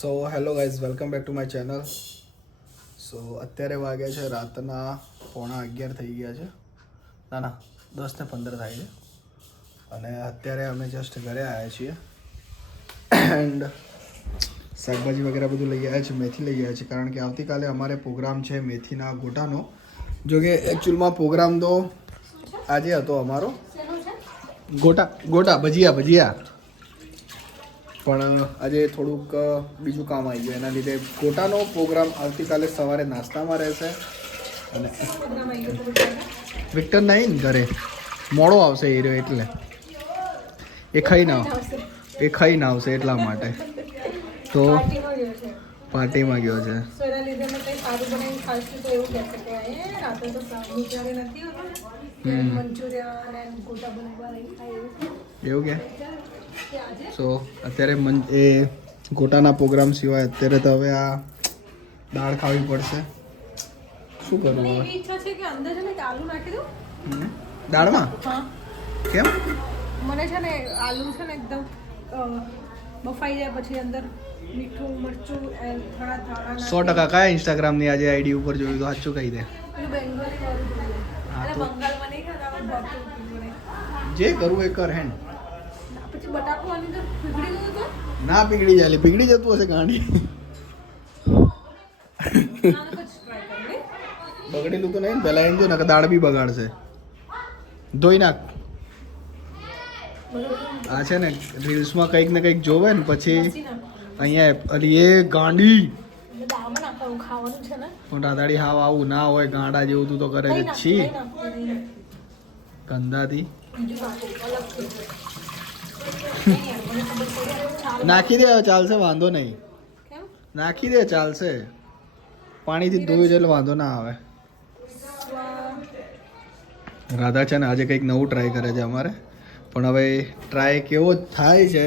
So hello guys welcome back to my channel so અત્યારે વાગ્યા છે રાતના પોણા અગિયાર થઈ ગયા છે. ના ના દસ ને પંદર થાય છે. અને અત્યારે અમે જસ્ટ ઘરે આવ્યા છીએ. એન્ડ શાકભાજી વગેરે બધું લઈ આવ્યા છે મેથી લઈ આવ્યા છે. કારણ કે આવતીકાલે અમારે પ્રોગ્રામ છે મેથીના ગોટાનો. જો કે એકચ્યુઅલમાં પ્રોગ્રામ તો આજે હતો અમારો. ગોટા ગોટા ભજીયા ભજીયા. પણ આજે થોડુંક બીજું કામ આવી ગયું. એના લીધે ગોટાનો પ્રોગ્રામ આવતીકાલે સવારે નાસ્તામાં રહેશે. અને વિક્ટર નહીં ને ઘરે? મોડો આવશે એ રહ્યો એટલે. એ ખાઈને એ ખાઈને આવશે એટલા માટે. તો પાર્ટીમાં ગયો છે. એવું કે? સો અત્યારે મન એ ગોટાના પ્રોગ્રામ સિવાય અત્યારે તો હવે આ દાળ ખાવી પડશે. શું કરવું હવે? ઈચ્છા છે કે અંદર છે ને આલુ નાખી દઉં. દાળમાં? હા. કેમ? મને છે ને આલુ છે ને એકદમ બફાઈ જાય પછી અંદર મીઠું મરચું થોડા ધાણા સો ટકા. કયા ઇન્સ્ટાગ્રામની આજે આઈડી ઉપર જોયું તો સાચું કહી દે. જે કરવું એ કર હેન પછી બટાકું આની અંદર પીગળી ગયું તો ના પીગળી જાય પીગળી જતું હશે ગાંડી. બગડેલું તો નહીં પેલા એમ જો ને દાળ બી બગાડશે. ધોઈ નાખ. આ છે ને રીલ્સમાં કંઈક ને કંઈક જોવે ને પછી. અહીંયા અલી એ ગાંડી. પણ રાધાડી હાવ આવું ના હોય ગાંડા જેવું તું તો કરે છે. છી. ગંદાથી. નાખો, દે હવે ચાલશે વાંધો નહીં. નાખી દે ચાલશે. પાણીથી ધોયું છે એટલે વાંધો ના આવે. રાધા છે ને આજે કંઈક નવું ટ્રાય કરે છે અમારે. પણ હવે ટ્રાય કેવો થાય છે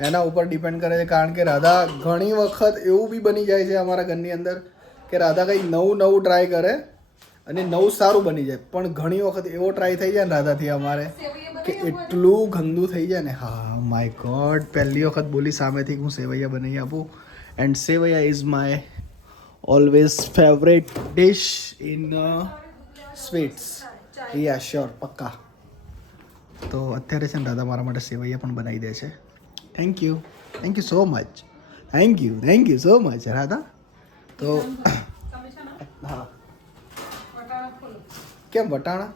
એના ઉપર ડિપેન્ડ કરે છે. કારણ કે રાધા ઘણી વખત એવું બી બની જાય છે અમારા ઘરની અંદર કે રાધા કંઈક નવું નવું ટ્રાય કરે અને નવું સારું બની જાય. પણ ઘણી વખત એવો ટ્રાય થઈ જાય ને રાધાથી અમારે કે એટલું ગંદુ થઈ જાય ને. હા. માય ગોડ પહેલી વખત બોલી સામેથી હું સેવૈયા બનાવી આપું. And sevaiya is my always favourite dish in sweets yeah sure પક્કા. તો અત્યારે છે ને દાદા મારા માટે સેવૈયા પણ બનાવી દે છે. Thank you thank you so much thank you thank you so much Radha. તો, હા. કેમ, વટાણા?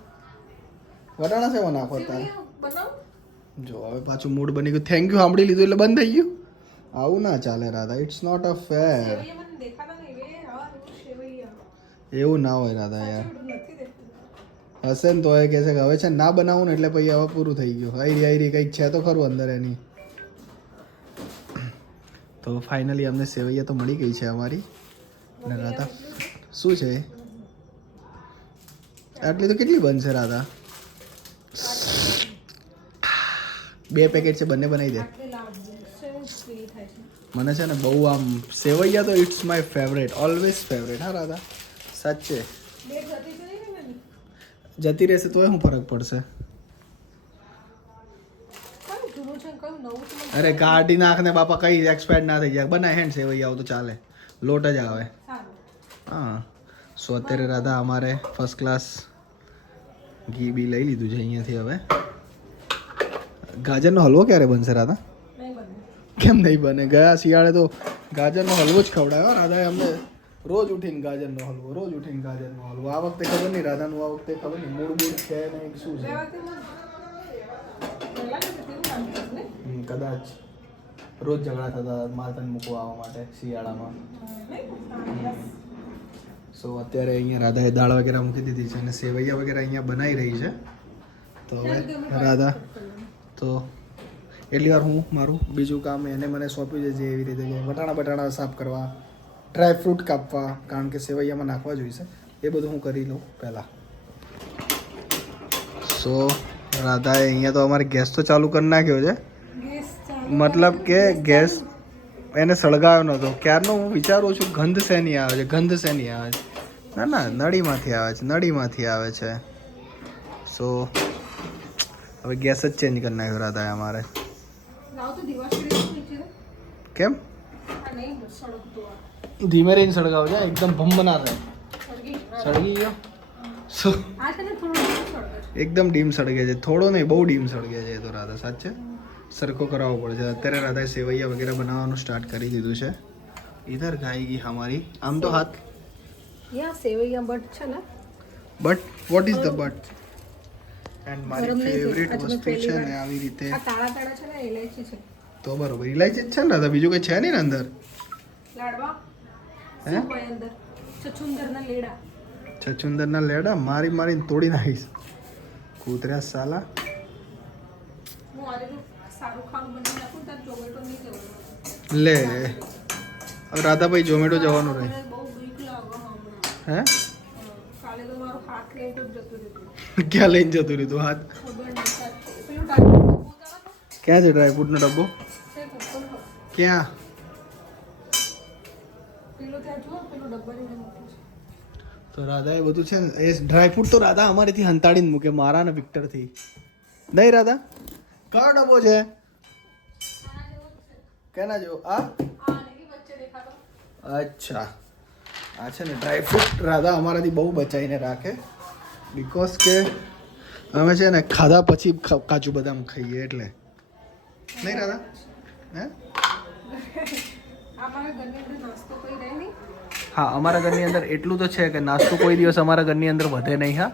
વટાણા સેવા નાખો બનાવો જો હવે પાછું મૂડ બની ગયું. થેન્ક યુ સાંભળી લીધું એટલે બંધ થઈ ગયું. આવું ના ચાલે Radha it's not a fair એવું ના હોય રાધા યાર. હશે ને તો એ કહે છે કે હવે છે ને બનાવું ને એટલે પછી હવે પૂરું થઈ ગયું. આઈરી આઈરી કંઈક છે તો ખરું અંદર એની. તો ફાઇનલી અમને સેવૈયા તો મળી ગઈ છે અમારી. અને રાધા શું છે? આટલી તો કેટલી બનશે રાધા? બે પેકેટ છે, બંને બનાવી દે. મને છે ને બહુ આમ સેવૈયા તો it's my favourite always favourite હા, રાધા? સાચે. જતી તો રહેશે તોય શું ફરક પડશે. અરે કાઢી નાખ ને બાપા, કઈ એક્સપાયર ના થઈ જાય. બનાય હેન્ડ સેવૈયા તો ચાલે. લોટ જ આવે. હા. સો અત્યારે રાધા અમારે ફર્સ્ટ ક્લાસ ઘી બી લઈ લીધું છે અહીંયાથી હવે. ગાજરનો હલવો ક્યારે બનશે રાધા? કેમ નહીં બને? ગયા શિયાળે તો ગાજરનો હલવો જ ખવડાયો. રાધાએ અમને રોજ ઉઠીને ગાજરનો હલવો રોજ ઉઠીને ગાજરનો હલવો. આ વખતે ખબર નહીં રાધાનું આ વખતે ખબર નહીં મૂળ મૂળ છે ને શું છે. કદાચ રોજ ઝઘડા થતા હતા માલતન મૂકવા આવવા માટે શિયાળામાં. સો અત્યારે અહીંયા રાધાએ દાળ વગેરે મૂકી દીધી છે અને સેવૈયા વગેરે અહીંયા બનાવી રહી છે. તો હવે રાધા તો એટલી વાર હું મારું બીજું કામ એને મને સોંપ્યું છે જે એવી રીતે કે વટાણા બટાણા સાફ કરવા ડ્રાય ફ્રૂટ કાપવા કારણ કે સેવૈયામાં નાખવા જોઈશે એ બધું હું કરી લઉં પહેલાં. સો રાધાએ અહીંયા તો અમારે ગેસ તો ચાલુ કરી નાખ્યો છે. મતલબ કે ગેસ એને સળગાવ્યો નહોતો. ક્યારનો હું વિચારું છું ગંધ શેની આવે છે? ગંધ શેની આવે છે? ના ના નળીમાંથી આવે છે નળીમાંથી આવે છે. સો હવે ગેસ જ ચેન્જ કરી નાખ્યો રાધાએ અમારે કેમ? ધીમે રહીને સળગાવજો એકદમ ભમ ના થાય સળગી ગયો એકદમ ડીમ સળગે છે. થોડો નહીં બહુ ડીમ સળગે છે એ તો રાધા સાચે? સરખો કરાવવો પડે છે અત્યારે રાધાએ સેવૈયા વગેરે બનાવવાનું સ્ટાર્ટ કરી દીધું છે. ઇધર ગાયગી હમારી આમ તો હાથ. યા સેવૈયા બટ છે ને. But what is the but and મારી ફેવરેટ વસ્તુ છે ને આવી રીતે. આ તાળા કાળા છે ને ઇલાયચી છે. તો બરોબર. ઇલાયચી જ છે ને બીજું કંઈ છે નહીં ને અંદર? લાડવા? હે? અંદર? છછુંદરના લેડા. છછુંદરના લેડા? મારી મારીને તોડી નાખીશ. કૂતરા સાલા. લે. હવે રાધાભાઈ ઝોમેટો જવાનું રહે. હે હા. કાલે તો મારો હાથ લઈને તો જતું રહ્યું ક્યાં લઈને જતું રહ્યું તું હાથ ક્યાં છે ડ્રાયફ્રૂટનો ડબ્બો. ક્યાં? તો રાધા એ બધું છે ને એ ડ્રાયફ્રૂટ તો રાધા અમારેથી હંતાડીને મૂકે મારા ને વિક્ટરથી. નહીં રાધા? કયો ડબ્બો છે? કેના જો આ? અચ્છા. આ છે ને ડ્રાયફ્રૂટ રાધા અમારાથી બહુ બચાવીને રાખે. બિકોઝ કે અમે છે ને ખાધા પછી કાજુ બદામ ખાઈએ એટલે. નહીં રાધા હે? હા અમારા ઘરની અંદર એટલું તો છે કે નાસ્તો કોઈ દિવસ અમારા ઘરની અંદર વધે નહીં હા.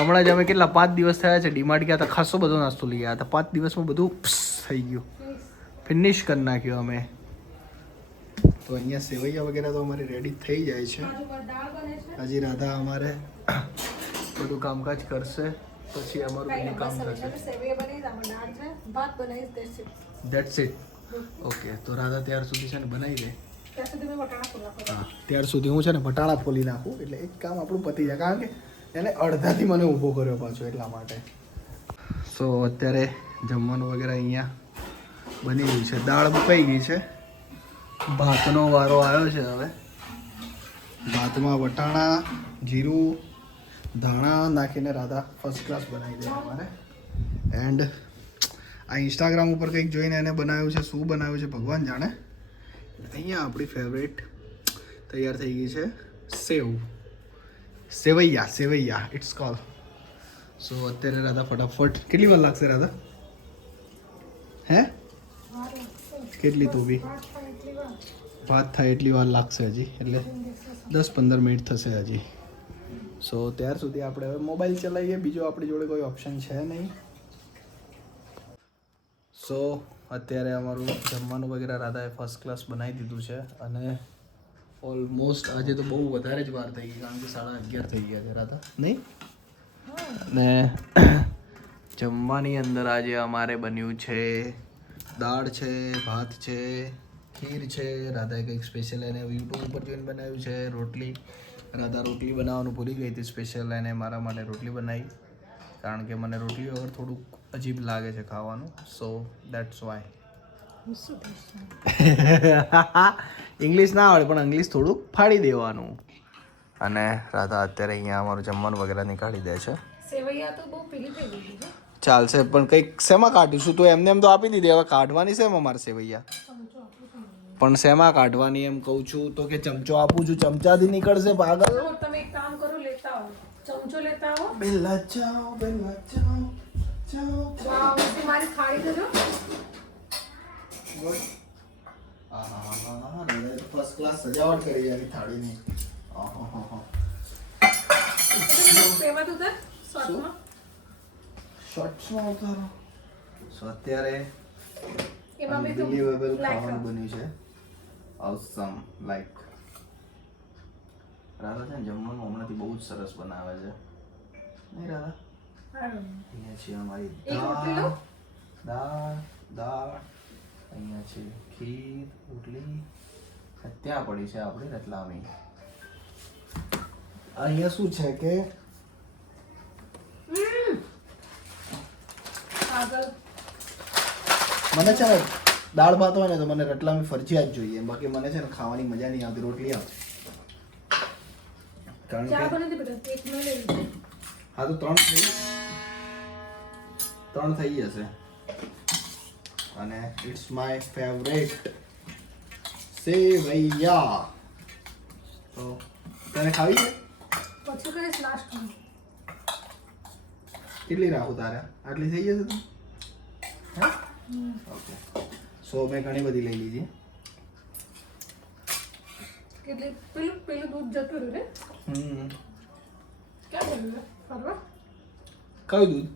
હમણાં જ અમે કેટલા પાંચ દિવસ થયા છે ડીમાર્ટ ગયા હતા ખાસો બધો નાસ્તો લઈ ગયા હતા. પાંચ દિવસમાં બધું થઈ ગયું. ફિનિશ કરી નાખ્યું અમે. તો અહીંયા સેવૈયા વગેરે તો અમારી રેડી થઈ જાય છે. બાજુ પર દાળ બને છે. હજી રાધા અમારે બધું કામકાજ કરશે પછી અમારું બીજું કામ થશે દેટ્સ ઇટ ઓકે તો રાધા ત્યાર સુધી છે ને બનાવી દે. હા ત્યાર સુધી હું છે ને વટાણા ફોલી નાખું એટલે એક કામ આપણું પતી જાય કારણ કે એને અડધાથી મને ઊભો કર્યો પાછો એટલા માટે. સો અત્યારે જમવાનું વગેરે અહીંયા બની ગયું છે. દાળ મુકાઈ ગઈ છે. ભાતનો વારો આવ્યો છે હવે. ભાતમાં વટાણા જીરું ધાણા નાખીને રાધા ફર્સ્ટ ક્લાસ બનાવી દે અમારે. એન્ડ આ ઇન્સ્ટાગ્રામ ઉપર કંઈક જોઈને એને બનાવ્યું છે, શું બનાવ્યું છે, ભગવાન જાણે. અહીંયા આપણી ફેવરેટ તૈયાર થઈ ગઈ છે, સેવ. Sevaiyan sevaiyan it's call so અત્યારે રાધા ફટાફટ, કેટલી વાર લાગશે રાધા? હે? કેટલી તો બી? વાત થાય એટલી વાર લાગશે હજી, એટલે દસ પંદર મિનિટ થશે હજી. સો ત્યાર સુધી આપણે હવે મોબાઈલ ચલાવીએ. બીજો આપણી જોડે કોઈ ઓપ્શન છે નહીં. સો અત્યારે અમારું જમવાનું વગેરે રાધાએ ફર્સ્ટ ક્લાસ બનાવી દીધું છે અને ઓલમોસ્ટ આજે તો બહુ વધારે જ વાર થઈ ગઈ, કારણ કે સાડા અગિયાર થઈ ગયા છે. રાધા, નહીં? ને જમવાની અંદર આજે અમારે બન્યું છે દાળ છે, ભાત છે, ખીર છે. રાધાએ કંઈક સ્પેશિયલ એને યુટ્યુબ ઉપર જોઈને બનાવ્યું છે, રોટલી. રાધા રોટલી બનાવવાનું ભૂલી ગઈ હતી સ્પેશિયલ એને મારા માટે રોટલી બનાવી. કારણ કે મને રોટલી વગર થોડુંક અજીબ લાગે છે ખાવાનું. સો દેટ્સ વાય ઇંગ્લિશ ના આવડે પણ ઇંગ્લિશ થોડુંક ફાડી દેવાનું. અને રાધા અત્યારે અહીંયા અમારું જમવાનું વગેરે નીકાળી દે છે. સેવૈયા તો બહુ પીલી થઈ ચાલશે પણ કંઈક શેમાં કાઢીશું? તો એમને એમ તો આપી દીધી હવે કાઢવાની શેમાં મારે સેવૈયા? પણ શેમાં કાઢવાની એમ કહું છું? તો કે ચમચો આપું છું ચમચાથી નીકળશે પાગલ? તમે એક કામ કરો લેતા આવો. ચમચો લેતા આવો. બેલા જાઓ બેલા જાઓ જાઓ વાવ, પછી મારી થાળી દેજો ફર્સ્ટ ક્લાસ સજાવટ કરી યાર થાળીની. આહાહાહા. પેમાં શોર્ટમાં. શોર્ટ્સમાં ઉતારો. સો અત્યારે એમાં મેં ખાવાનું. બન્યું છે? ઓસમ લાઈક રાધા છે ને જમવાનું હમણાંથી બહુ જ સરસ બનાવે છે. નહીં રાધા? અહીંયા છે અમારી દાળ દાળ દાળ અહીંયા છે ખીર રોટલી. ત્યાં પડી છે આપણી રતલામી. અહીંયા શું છે કે? મને ને દાળ ભાત હોય ને તો મને રટલામાં ફરજિયાત જોઈએ. બાકી મને છે ને ખાવાની મજા નહીં આવતી રોટલી આવે કારણ કે હા તો ત્રણ થઈ ત્રણ થઈ જશે અને ઇટ્સ માય ફેવરેટ સેવૈયા. તો તને ખાવી છે? પછી કરીશ લાસ્ટ કેટલી રાખું તારે? આટલી થઈ જશે તું? હા? ઓકે સો મેં ઘણી બધી લઈ લીધી. કેટલી પેલું પેલું દૂધ જતું રહ્યું રે હમ. ક્યાં ગયું ફરવા? કયું દૂધ?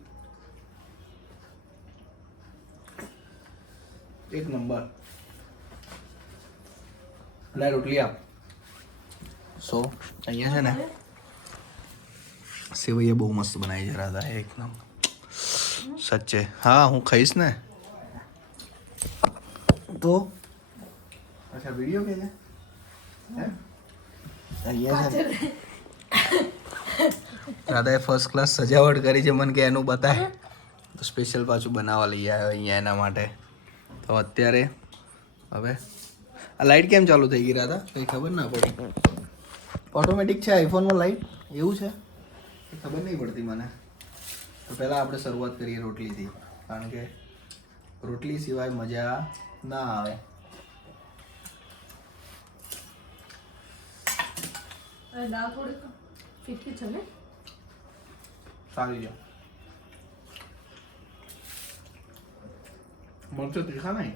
એક નંબર. લે રોટલી આપ. સો અહીંયા છે ને? સેવૈયા બહુ મસ્ત બનાવી છે રાધા એકદમ. સચ્ચે. હા હું ખાઈશ ને. તો અચ્છા વીડિયો કે છે? હે? અહીંયા છે. રાધાએ ફર્સ્ટ ક્લાસ સજાવટ કરી છે મને કે એનું બતાય. તો સ્પેશિયલ પાછું બનાવવા લઈ આવ્યો અહીંયા એના માટે. તો અત્યારે હવે આ લાઇટ કેમ ચાલુ થઈ ગઈ રાધા? કંઈ ખબર ના પડી. ઓટોમેટિક છે આઈફોનમાં લાઇટ એવું છે? ખબર નહીં પડતી મને. તો પહેલાં આપણે શરૂઆત કરીએ રોટલીથી. કારણ કે રોટલી સિવાય મજા ના આવે. સારી છે. મરચો તીખા નહીં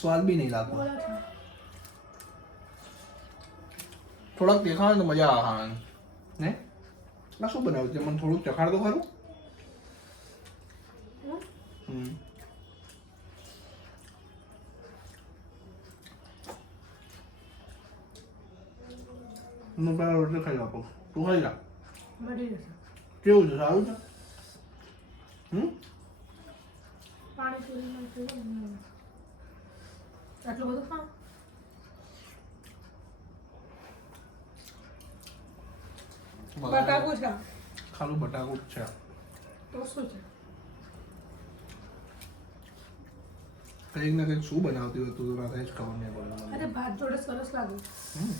સ્વાદ બી નહીં લાગતો. થોડાક તીખા તો મજા આવે ખાવાની. ને? આ શું બનાવ્યું છે? મને થોડુંક ચખાડ તો ખરું. હમ? હમ હું પહેલાં રોટલી ખાઈ આપું તું ખાઈ જા મળી જશે કેવું છે સારું છે હમ પાણી પૂરી આટલું બધું ખા બટાકું છે ખાલું બટાકું જ છે તો શું છે કંઈક ને કંઈક શું બનાવતી હોય તું તો રાતે જ ખબર નહીં પડે મને. અરે ભાત જોડે સરસ લાગે હમ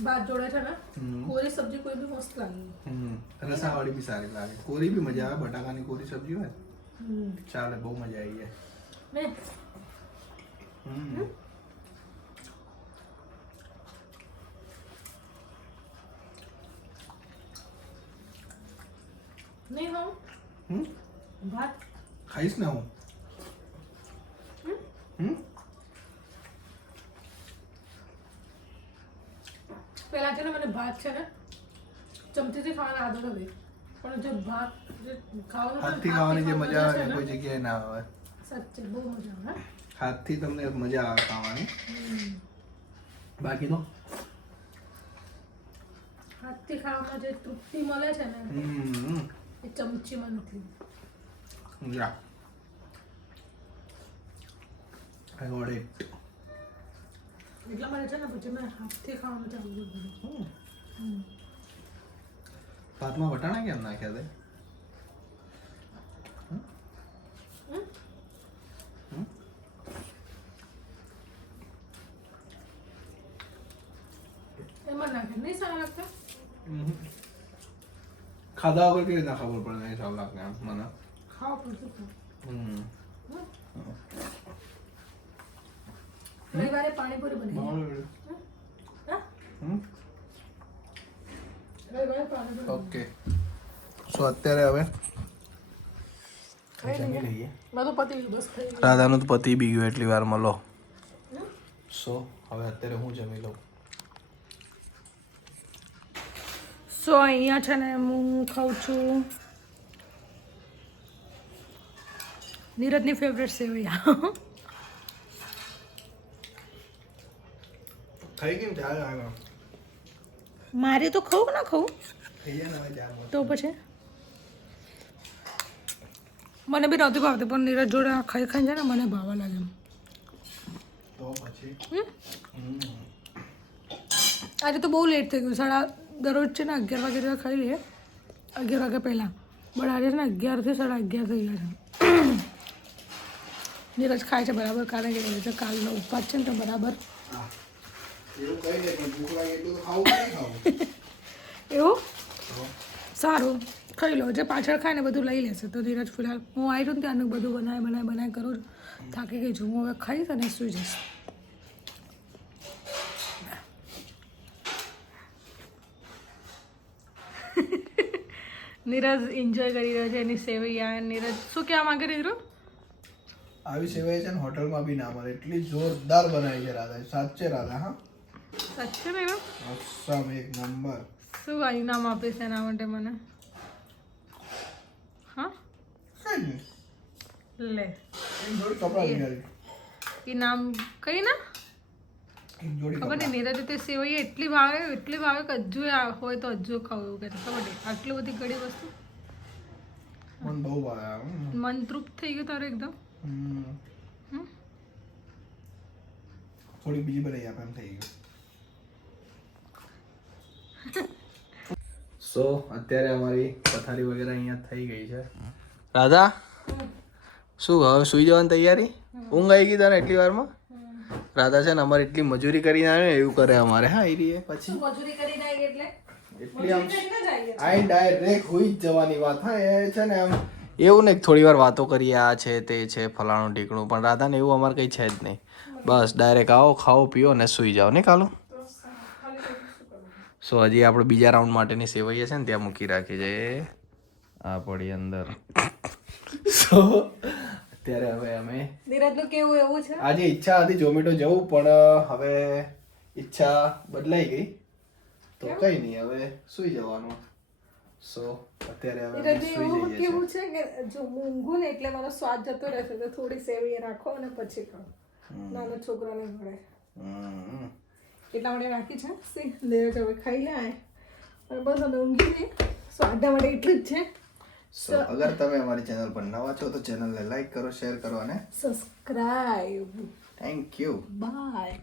ભાત જોડે છે ને હમ. કોરી સબ્જી કોઈ બી મસ્ત લાગે હમ રસાવાળી બી સારી લાગે કોરી બી મજા આવે બટાકાની કોરી સબ્જી હોય હમ. ચાલે બહુ મજા આવી જાય ને હમ નહીં હું હમ ભાત ખાઈશ ને હું હમ? હમ પહેલા છે ને મને ભાત છે ને ચમચીથી ખાવાની આદત હતી પણ જે ભાત જે ખાવાનું હાથથી ખાવાની જે મજા આવે કોઈ જગ્યાએ ના આવે. સાચે બહુ મજા આવે? હાથથી તમને મજા આવે ખાવાની. બાકી તો હાથથી ખાવામાં જે તૃપ્તિ મળે છે ને હમ. એ ચમચીમાં નથી. યા આઈ ગોટ ઇટ એટલા માટે છે ને પછી મેં હાથથી ખાવાનું ચાલુ કર્યું. હમ. ભાતમાં વટાણા કેમ નાખ્યા તે. ખાધા વગર કેવી રીતના ખબર પડે? નહીં સારું લાગે મને. ખાવા પડતું હમ? રવિવારે પાણીપુરી બની બરાબર. હા? હમ રવિવારે પાણીપુરી બની. ઓકે સો અત્યારે હવે. રાધાનું તો પતિ બી ગયું એટલી વાર મળો સો હવે અત્યારે હું જમી લઉં સો અહીંયા છે ને હું ખાઉં છું નીરજની ફેવરેટ સેવૈયા થઈ કેમ ચાલે મારે તો ખાવું કે ના ખાવું જાય તો પછી? મને બી નહોતી ભાવતી પણ નીરજ જોડે ખાઈ ખાઈ છે ને મને ભાવવા લાગે. આજે તો બહુ લેટ થઈ ગયું. સાડા દરરોજ છે ને અગિયાર વાગે જેવા ખાઈ લઈએ. અગિયાર વાગે પહેલાં. પણ આજે છે ને અગિયારથી સાડા અગિયાર થઈ ગયા છે. નીરજ ખાય છે બરાબર કારણ કે કાલનો ઉપવાસ છે ને તો બરાબર. હા. એવું કઈ નહીં પણ ભૂખ લાગે એટલું તો ખાવું નહીં ખાવું. એવું? સારું. ખાઈ લો. જે પાછળ ખાય ને બધું લઈ લેશે. તો ધીરજ ફિલહાલ હું આવી છું ને ત્યાંનું બધું બનાય બનાય બનાય કરું છું. થાકી ગઈ છું. હું હવે ખાઈશ અને સૂઈ જઈશ. નીરજ એન્જોય કરી રહ્યો છે. એની સેવૈયા નીરજ. શું કહેવા માંગે નીરુ? આવી સેવૈયા છે ને હોટલમાં બી ના મળે. એટલી જોરદાર બનાવી છે રાધા. સાચે રાધા હા. સાચે રહ્યો અસમ એક નંબર. શું ઇનામ આપીશ એના માટે મને. હા? લે. એ. ઇનામ કઈ ના? ખબર નહીં નીરજ તે સેવૈયા એટલી ભાવે એટલી ભાવે કે હજુ હોય તો હજુ ખાવું એવું કે ખબર નહીં આટલી બધી ઘડી વસ્તુ? મન બહુ ભાવે મન તૃપ્ત થઈ ગયું તારું એકદમ? થોડી બીજી બનાવી આપે એમ થઈ ગયું. સો અત્યારે અમારી પથારી વગેરે અહીંયા થઈ ગઈ છે. રાધા શું હવે સુઈ જવાની તૈયારી? ઊંઘ આવી ગઈ તને એટલી વારમાં? રાધા છે ને અમારે એટલી મજૂરી કરીને આવે ને એવું કરે અમારે. હા એ રીએ. પછી? મજૂરી કરી જાય એટલે? એટલી આમ આઈ ડાયરેક્ટ હોઈ જ જવાની વાત. હા એ છે ને આમ એવું ને થોડી વાર વાતો કરીએ આ છે તે છે ફલાણું ઢીકણું. પણ રાધાને એવું અમારે કંઈ છે જ નહીં. બસ ડાયરેક્ટ આવો ખાઓ પીઓ ને સૂઈ જાઓ. ને કાલો? સો હજી આપણે બીજા રાઉન્ડ માટેની સેવાઈએ છે ને ત્યાં મૂકી રાખી છે. આ પડી અંદર. સો અત્યારે હવે અમે નીરજનું કેવું એવું છે? આજે ઈચ્છા હતી ઝોમેટો જવું પણ હવે ઈચ્છા બદલાઈ ગઈ. તો કઈ નહીં હવે સુઈ જવાનું. સો અત્યારે હવે સુઈ એવું જઈએ કેવું છે કે જો હું ને એટલે મારો સ્વાદ જતો રહેશે તો થોડી સેવી રાખો અને પછી ખાઓ. નાનો છોકરાને મળે. હમ. એટલા માટે રાખી છે. સી નીરજ હવે ખાઈ લે. અને બસ અમે ઊંઘી ને સ્વાદના માટે એટલું જ છે. સો અગર તમે અમારી ચેનલ પર નવા છો તો ચેનલને લાઈક કરો શેર કરો અને સબસ્ક્રાઈબ થેન્ક યુ બાય